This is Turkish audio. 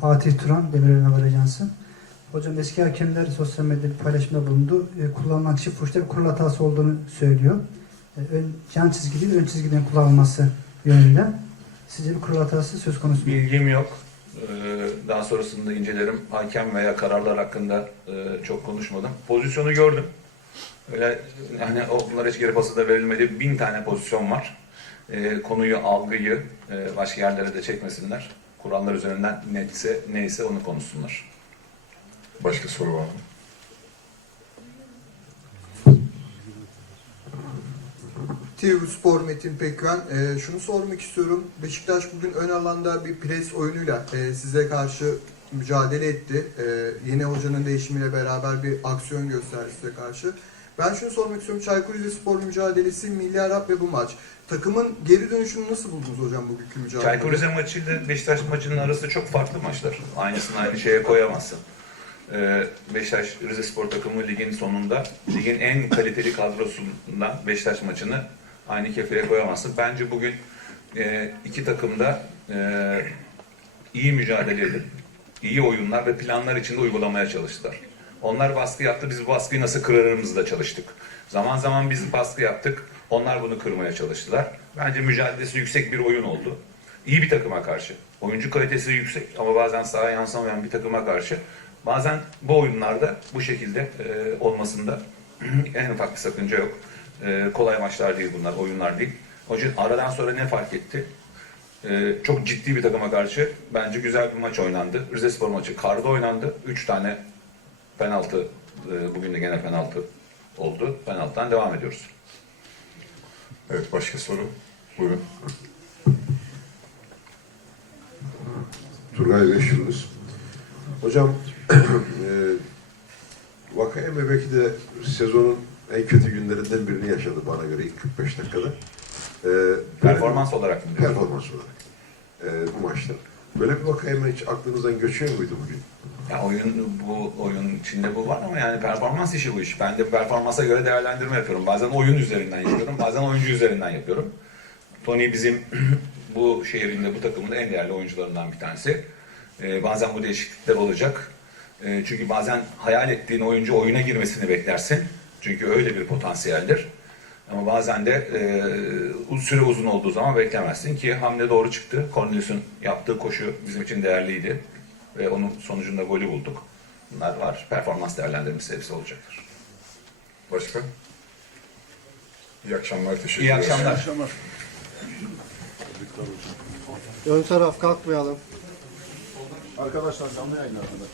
Fatih Turan, Demirören Haber Ajansı. Hocam eski hakemler sosyal medyada bir paylaşımda bulundu. E, kullanılan çift vuruşta bir kural hatası olduğunu söylüyor. E, ön, yan çizgi değil, ön çizgiden kullanılması yönünde. Sizce bir kural hatası söz konusu mu? Bilgim yok. Ee, Daha sonrasında incelerim. Hakem veya kararlar hakkında e, çok konuşmadım. Pozisyonu gördüm. Öyle hani onlara hiç geri pası da verilmedi. Bin tane pozisyon var. Ee, Konuyu, algıyı e, başka yerlere de çekmesinler. Kurallar üzerinden netse neyse onu konuşsunlar. Başka soru var mı? TV Spor Metin Pekkan. Ee, şunu sormak istiyorum. Beşiktaş bugün ön alanda bir pres oyunuyla e, size karşı mücadele etti. Ee, yeni hocanın değişimiyle beraber bir aksiyon gösterdi size karşı. Ben şunu sormak istiyorum. Çaykur Rizespor mücadelesi, Milli Arap ve bu maç. Takımın geri dönüşünü nasıl buldunuz hocam bugünkü mücadele? Çaykur Rize maçıyla Beşiktaş maçının arası çok farklı maçlar. Aynısını aynı şeye koyamazsın. Ee, Beşiktaş Rize Spor takımı ligin sonunda ligin en kaliteli kadrosundan Beşiktaş maçını aynı kefeye koyamazsın. Bence bugün e, iki takım da e, iyi mücadele edip iyi oyunlar ve planlar içinde uygulamaya çalıştılar. Onlar baskı yaptı, biz bu baskıyı nasıl kırarımızla çalıştık. Zaman zaman biz baskı yaptık, onlar bunu kırmaya çalıştılar. Bence mücadelesi yüksek bir oyun oldu. İyi bir takıma karşı. Oyuncu kalitesi yüksek ama bazen sahaya yansımayan bir takıma karşı. Bazen bu oyunlarda bu şekilde e, olmasında en ufak bir sakınca yok. E, kolay maçlar değil bunlar, oyunlar değil. Onun için aradan sonra ne fark etti? Ee, çok ciddi bir takıma karşı bence güzel bir maç oynandı. Rizespor maçı karda oynandı. Üç tane penaltı, e, bugün de gene penaltı oldu. Penaltıdan devam ediyoruz. Evet başka soru. Buyurun. Turgay Beşyıldız. Hocam e, Vakayeme belki de sezonun en kötü günlerinden birini yaşadı bana göre ilk 45 dakikada. E, Performans olarak mı diyorsun? Performans olarak. E, bu maçta. Böyle bir Vakayeme hiç aklınızdan geçiyor muydu bugün? Ya oyun bu oyun içinde bu var ama yani performans işi bu iş. Ben de performansa göre değerlendirme yapıyorum. Bazen oyun üzerinden yapıyorum, bazen oyuncu üzerinden yapıyorum. Tony bizim bu şehrinde, bu takımın en değerli oyuncularından bir tanesi. Ee, bazen bu değişiklikler olacak. Ee, çünkü bazen hayal ettiğin oyuncu oyuna girmesini beklersin. Çünkü öyle bir potansiyeldir. Ama bazen de e, süre uzun olduğu zaman beklemezsin ki hamle doğru çıktı. Cornelius'un yaptığı koşu bizim için değerliydi. Ve onun sonucunda golü bulduk. Bunlar var. Performans değerlendirmesi hepsi olacaktır. Başka? İyi akşamlar. Teşekkür İyi ederim. akşamlar. Ön taraf kalkmayalım. Arkadaşlar canlı yayın arkadaşlar.